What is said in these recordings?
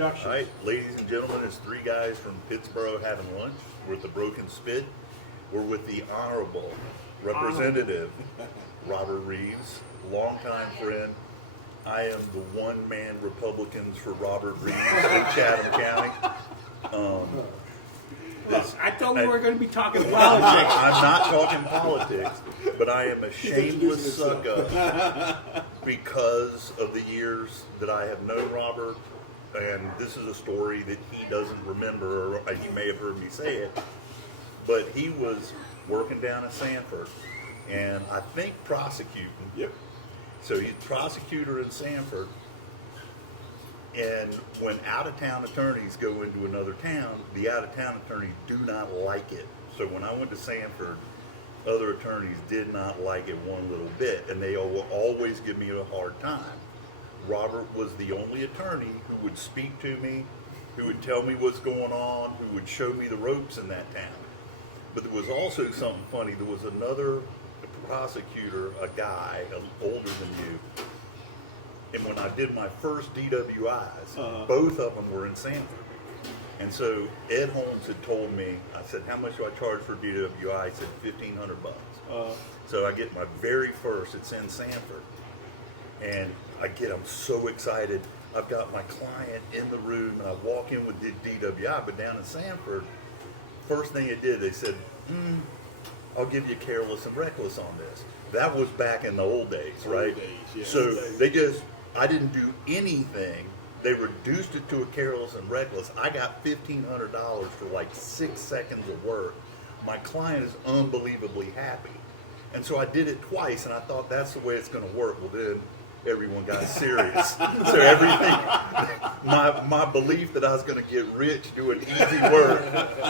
introductions. All right, ladies and gentlemen, it's three guys from Pittsboro having lunch. We're at the Broken Spit. We're with the Honorable Representative Robert Reives, longtime friend. I am the one-man Republicans for Robert Reives in Chatham County. I thought we were going to be talking politics. I'm not talking politics, but I am a shameless sucker because of the years that I have known Robert, and this is a story that he doesn't remember, or he may have heard me say it, but he was working down at Sanford, and I think prosecuting. Yep. So he's prosecutor in Sanford, and when out-of-town attorneys go into another town, the out-of-town attorneys do not like it. So when I went to Sanford, other attorneys did not like it one little bit, and they will always give me a hard time. Robert was the only attorney who would speak to me, who would tell me what's going on, who would show me the ropes in that town. But there was also something funny. There was another prosecutor, a guy older than you, and when I did my first DWIs, both of them were in Sanford. And so Ed Holmes had told me, I said, how much do I charge for DWI? He said, $1,500. So I get my very first, it's in Sanford. And I'm so excited. I've got my client in the room, and I walk in with the DWI, but down in Sanford, first thing it did, they said, I'll give you careless and reckless on this. That was back in the old days, right? Yeah. So I didn't do anything. They reduced it to a careless and reckless. I got $1,500 for like 6 seconds of work. My client is unbelievably happy. And so I did it twice, and I thought that's the way it's going to work. Well, then everyone got serious. So everything, my belief that I was going to get rich doing easy work,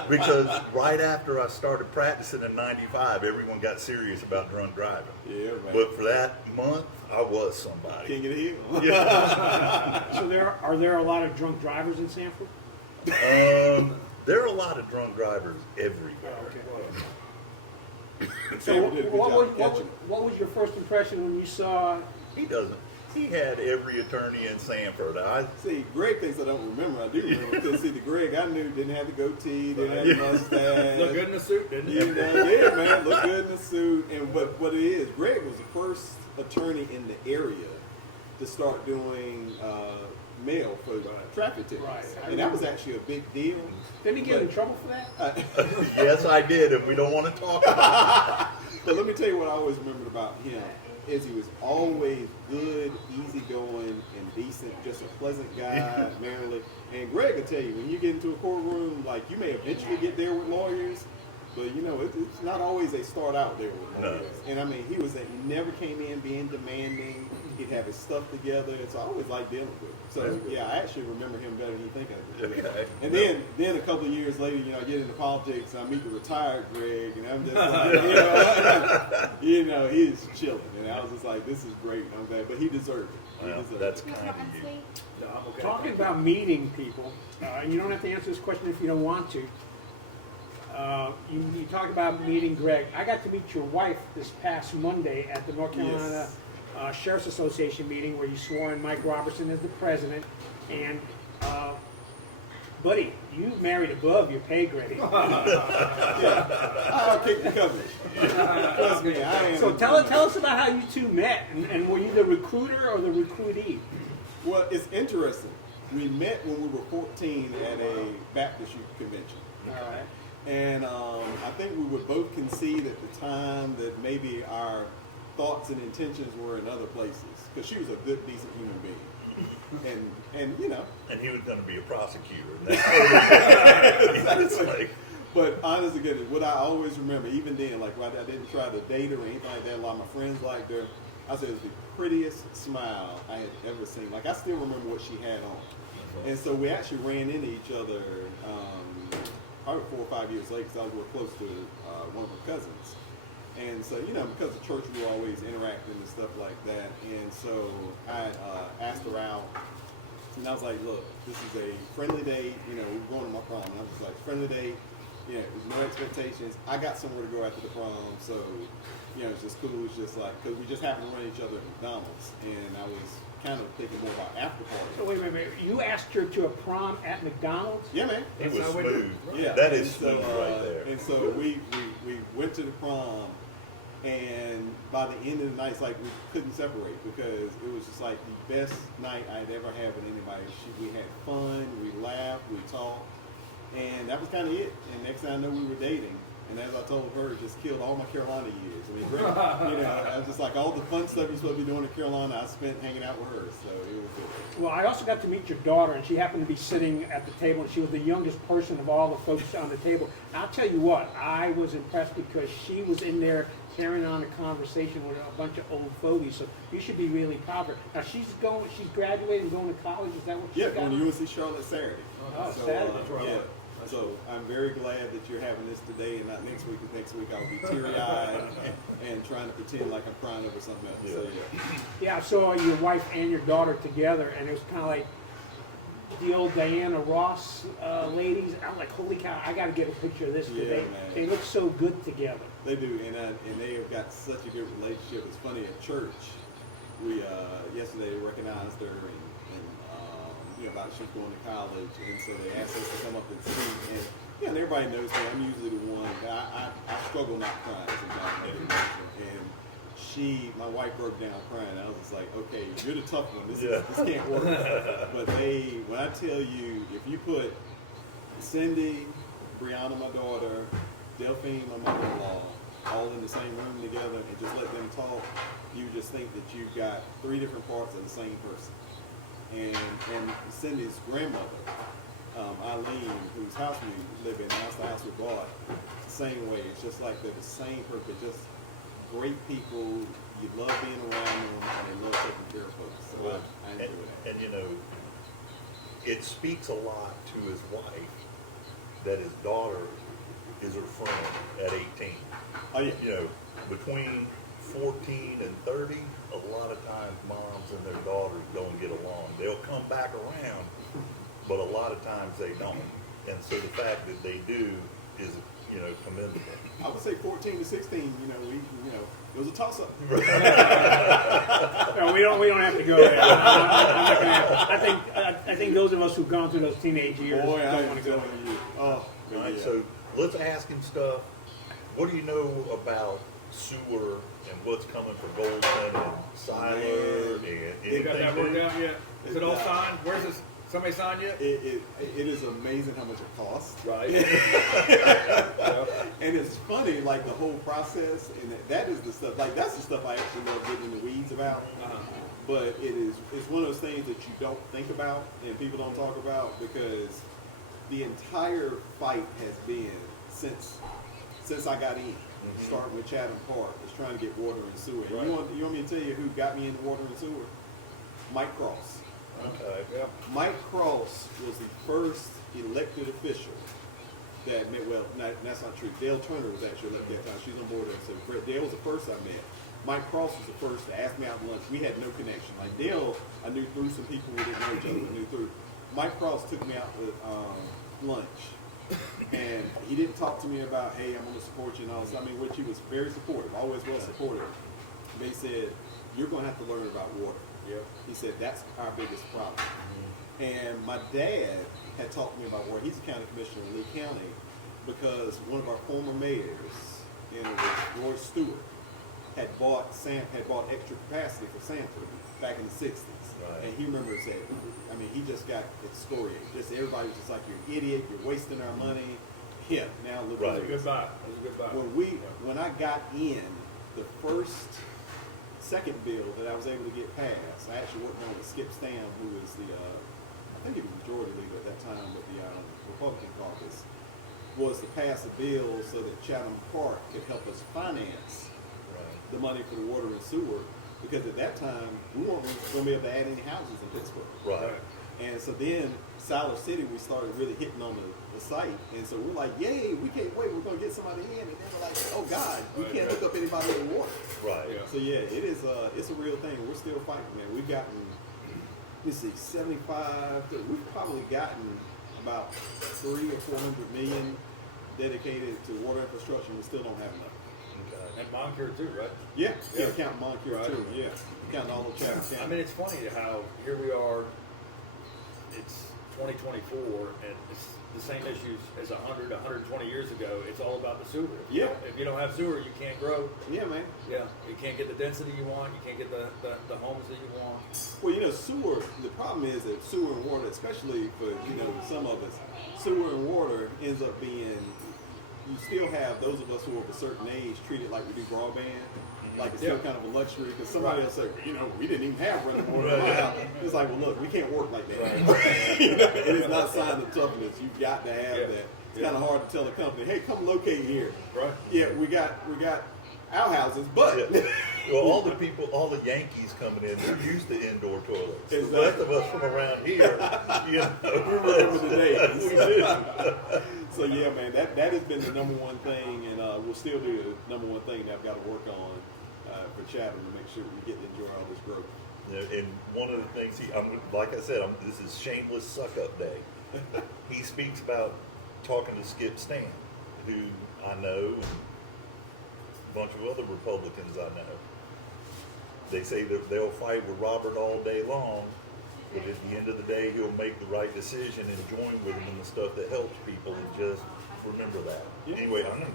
because right after I started practicing in '95, everyone got serious about drunk driving. Yeah, man. But for that month, I was somebody. Can't get a heel. Yeah. So are there a lot of drunk drivers in Sanford? There are a lot of drunk drivers everywhere. So did a good job what was your first impression when you saw? He doesn't. He had every attorney in Sanford. See, Greg thinks I don't remember. I do remember. Because see, the Greg I knew didn't have the goatee, didn't have the mustache. Look good in a suit, didn't he? You know, yeah, man, look good in a suit. And but what it is, Greg was the first attorney in the area to start doing mail for traffic tickets. Right. And that was actually a big deal. Didn't he get in trouble for that? Yes, I did, and we don't want to talk about it. But let me tell you what I always remembered about him is he was always good, easygoing, and decent, just a pleasant guy, manly. And Greg will tell you, when you get into a courtroom, like you may eventually get there with lawyers, but you know, it's not always they start out there with lawyers. No. And I mean, he never came in being demanding. He'd have his stuff together, and so I always liked dealing with him. So yeah, I actually remember him better than you think I do. Okay. And then a couple of years later, you know, I get into politics, and I meet the retired Greg, and I'm just like, you know, he's chilling, and I was just like, this is great, and I'm glad, but he deserved it. Well, that's kind of you. No, I'm okay. Talking about meeting people, and you don't have to answer this question if you don't want to. You talk about meeting Greg. I got to meet your wife this past Monday at the North Carolina Sheriff's Association meeting where you swore in Mike Roberson as the president. And, buddy, you married above your pay grade. I'll kick the coverage. Trust me, I am. So tell us about how you two met, and were you the recruiter or the recruitee? Well, it's interesting. We met when we were 14 at a Baptist youth convention. All right. And I think we would both concede at the time that maybe our thoughts and intentions were in other places, because she was a good, decent human being, and you know. And he was going to be a prosecutor. It's like, but honest to goodness, what I always remember, even then, like I didn't try to date her or anything like that. A lot of my friends liked her. I said it was the prettiest smile I had ever seen. Like I still remember what she had on, and so we actually ran into each other. Probably 4 or 5 years later, because I was real close to one of her cousins. And so, you know, because of church, we were always interacting and stuff like that. And so I asked her out, and I was like, look, this is a friendly date. You know, we're going to my prom. And I was just like, friendly date. Yeah, there's no expectations. I got somewhere to go after the prom, so it's just cool. It's just like because we just happened to run each other at McDonald's, and I was kind of thinking more about after party. So wait. You asked her to a prom at McDonald's? Yeah, man. It was smooth. Yeah, That is and smooth right there. And so we went to the prom, and by the end of the night, it's like we couldn't separate because it was just like the best night I'd ever had with anybody. We had fun, we laughed, we talked, and that was kind of it. And next thing I know, we were dating. And as I told her, it just killed all my Carolina years. I mean, I was just like all the fun stuff you're supposed to be doing in Carolina, I spent hanging out with her. So it was good. Well, I also got to meet your daughter, and she happened to be sitting at the table, and she was the youngest person of all the folks on the table. And I'll tell you what, I was impressed because she was in there carrying on a conversation with a bunch of old fogies. So you should be really proud of her. Now she's graduating and going to college. Is that what she's got? Yeah, going to UNC Charlotte Saturday. Oh, so, Saturday. Yeah. So I'm very glad that you're having this today and not next week. Because next week I'll be teary-eyed and trying to pretend like I'm crying over something else. Yeah. So Yeah, I saw your wife and your daughter together, and it was kind of like the old Diana Ross ladies. I'm like, holy cow, I got to get a picture of this because they look so good together. They do, and they have got such a good relationship. It's funny at church. We yesterday recognized her and about she was going to college, and so they asked us to come up and speak. And everybody knows me. I'm usually the one. I struggle not crying sometimes. And my wife broke down crying. I was just like, okay, you're the tough one. This can't work. But when I tell you, if you put Cindy, Brianna, my daughter, Delphine, my mother-in-law, all in the same room together and just let them talk, you just think that you've got three different parts of the same person. And Cindy's grandmother, Eileen, whose house we live in, that's the house we bought, the same way. It's just like they're the same person, just great people. You love being around them, and they love taking care of folks. So I enjoy that. And it speaks a lot to his wife that his daughter is her friend at 18. Oh yeah. Between 14 and 30, a lot of times moms and their daughters don't get along. They'll come back around, but a lot of times they don't. And so the fact that they do is, commendable. I would say 14 to 16. It was a toss-up. No, we don't have to go there. I'm not gonna, I think those of us who've gone through those teenage years Boy, don't want to go. Oh, All right, so let's ask him stuff. What do you know about sewer and what's coming for Goldman and Siler and anything? You got that worked out yet? Is it all signed? Where's this? Somebody signed yet? It is amazing how much it costs. Right. And it's funny, like the whole process, and that is the stuff. Like that's the stuff I actually love getting in the weeds about. But it's one of those things that you don't think about and people don't talk about because the entire fight has been since I got in. Starting with Chatham Park, is trying to get water and sewer. Right. You want me to tell you who got me into water and sewer? Mike Cross. Okay. Yep. Mike Cross was the first elected official that met. Well, that's not true. Dale Turner was actually elected at that time. She's on board. So Dale was the first I met. Mike Cross was the first to ask me out to lunch. We had no connection. Like Dale, I knew through some people we didn't know each other. I knew through. Mike Cross took me out with lunch. And he didn't talk to me about, hey, I'm going to support you and all this. I mean, which he was very supportive, always well supportive. They said, you're going to have to learn about water. Yep. He said, that's our biggest problem. And my dad had talked to me about water. He's a county commissioner in Lee County because one of our former mayors, Roy Stewart, had bought extra capacity for Sanford back in the 60s. Right. And he remembers that. I mean, he just got excoriated. Just everybody was just like, you're an idiot, you're wasting our money. Yeah, now look Right. at Good buy. It was a good buy. when I got in, the second bill that I was able to get passed, I actually worked on with Skip Stam, who was I think he was majority leader at that time with the Republican caucus, was to pass a bill so that Chatham Park could help us finance the money for the water and sewer, because at that time, we weren't going to be able to add any houses in Pittsboro. Right. And so then, Siler City, we started really hitting on the site. And so we're like, yay, we can't wait, we're going to get somebody in. And then we're like, oh God, we can't hook up anybody with water. Right. Yeah. So yeah, it's a real thing. We're still fighting, man. We've gotten, let's see, 75, we've probably gotten about 300 or 400 million dedicated to water infrastructure, and we still don't have enough. And Moncure too, right? Yeah, count Moncure Right. too. Yeah, count all of Chatham County. I mean, it's funny how here we are. It's 2024, and it's the same issues as 100, 120 years ago. It's all about the sewer. If you don't have sewer, you can't grow. Yeah, man. Yeah, you can't get the density you want. You can't get the homes that you want. Well, sewer, the problem is that sewer and water, especially for, some of us, sewer and water ends up being, you still have those of us who are of a certain age treated like we do broadband. Like it's still kind of a luxury because somebody else said, we didn't even have running water. It's like, well, look, we can't work like that. It is not a sign of toughness. You've got to have that. It's kind of hard to tell a company, hey, come locate here. Right. Yeah, we got outhouses, but Well, all the Yankees coming in, they're used to indoor toilets. Exactly. The rest of us from around here, we remember the days. we do. So yeah, man, that has been the number one thing, and we'll still do the number one thing that I've got to work on for Chatham to make sure we get to enjoy all this growth. And one of the things like I said, this is shameless suck up day. He speaks about talking to Skip Stan, who I know, and a bunch of other Republicans I know. They say that they'll fight with Robert all day long, but at the end of the day, he'll make the right decision and join with him in the stuff that helps people, and just remember that. Yeah. Anyway, I know.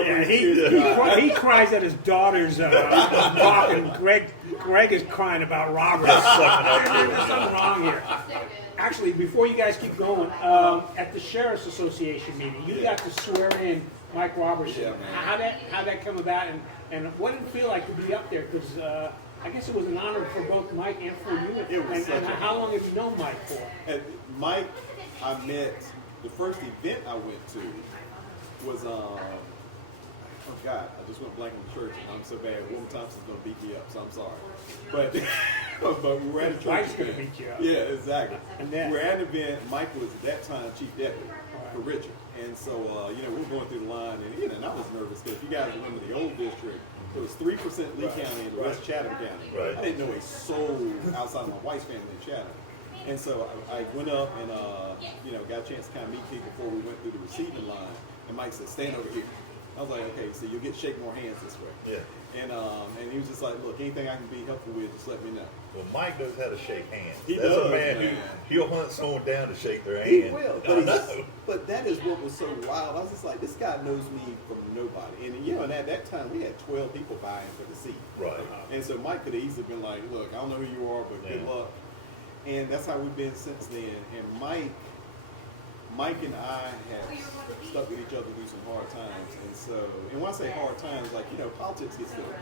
Yeah, he cries at his daughter's talking. Greg is crying about Robert. There's something wrong here. Actually, before you guys keep going, at the Sheriff's Association meeting, you got to swear in Mike Roberson. Yeah, How'd that come about, and what did it feel like to be up there? Because I guess it was an honor for both Mike and for you. It was And how long have you known Mike for? And Mike, I met, the first event I went to was, oh God, I just went blank on the church, and I'm so bad. William Thompson's going to beat me up, so I'm sorry. But we were at a church Mike's event. going to beat you up. Yeah, exactly. And then? We're at an event. Mike was at that time chief deputy for Richard. And so, we were going through the line, and I was nervous because if you guys remember the old district, it was 3% Lee County and the rest Chatham County. Right. I didn't know a soul outside of my wife's family in Chatham. And so I went up and, got a chance to kind of meet people before we went through the receiving line. And Mike said, stand over here. I was like, okay, so you'll shake more hands this way. yeah. And he was just like, look, anything I can be helpful with, just let me know. Well, Mike knows how to shake hands. He That's does, a man man. he'll hunt someone down to shake their hand. He will, I know. but that is what was so wild. I was just like, this guy knows me from nobody. And and at that time we had 12 people vying for the seat. Right. And so Mike could have easily been like, look, I don't know who you are, but good Yeah. luck. And that's how we've been since then. And Mike and I have stuck with each other through some hard times. And when I say hard times, like, politics gets different.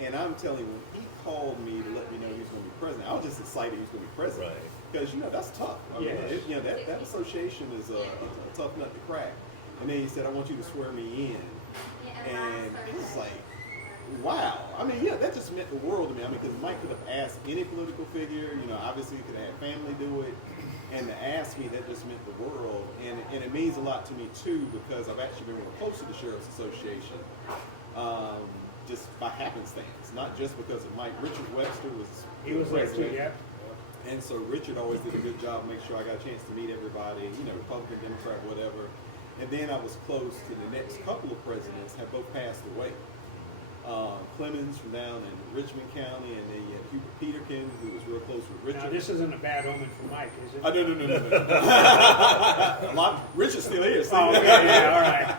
And I'm telling you, when he called me to let me know he was going to be president, I was just excited he was going to be president. Right. Because, that's tough. I mean, Yeah. that association is a tough nut to crack. And then he said, I want you to swear me in. And I was like, wow. I mean, that just meant the world to me. I mean, because Mike could have asked any political figure, obviously he could have had family do it. And to ask me, that just meant the world. And it means a lot to me, too, because I've actually been real close to the Sheriff's Association. Just by happenstance, not just because of Mike. Richard Webster was there too, yeah. And so Richard always did a good job, make sure I got a chance to meet everybody, Republican, Democrat, whatever. And then I was close to the next couple of presidents have both passed away. Clemens from down in Richmond County, and then you had Hubert Peterkin, who was real close with Richard. Now, this isn't a bad omen for Mike, is it? No. Richard's still here. Oh, okay, yeah, all right.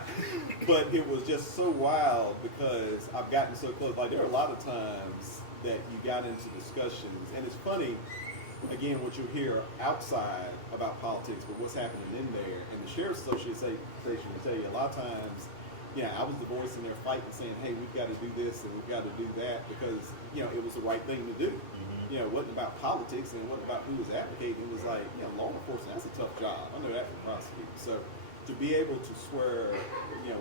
But it was just so wild because I've gotten so close. Like, there are a lot of times that you got into discussions, and it's funny, again, what you hear outside about politics, but what's happening in there. And the Sheriff's Association will tell you a lot of times, I was the voice in there fighting, saying, hey, we've got to do this and we've got to do that because, it was the right thing to do. Mm-hmm. It wasn't about politics and it wasn't about who was advocating. It was like, law enforcement, that's a tough job. I know that from prosecuting. So to be able to swear,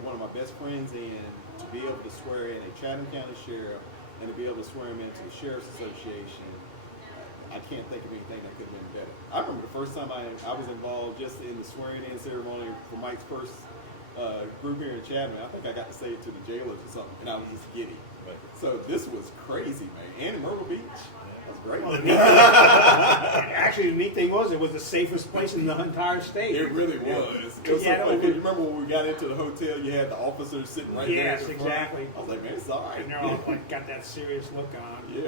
one of my best friends in, to be able to swear in a Chatham County Sheriff, and to be able to swear him into the Sheriff's Association, I can't think of anything that could have been better. I remember the first time I was involved just in the swearing-in ceremony for Mike's first group here in Chatham. I think I got to say it to the jailers or something, and I was just giddy. Right. So this was crazy, man. And in Myrtle Beach, that was great. Well, actually, the neat thing was it was the safest place in the entire state. It really was. It was so funny. You remember when we got into the hotel, you had the officers sitting right there. Yes, exactly. I was like, man, it's all right. And they're all like got that serious look on. Yeah.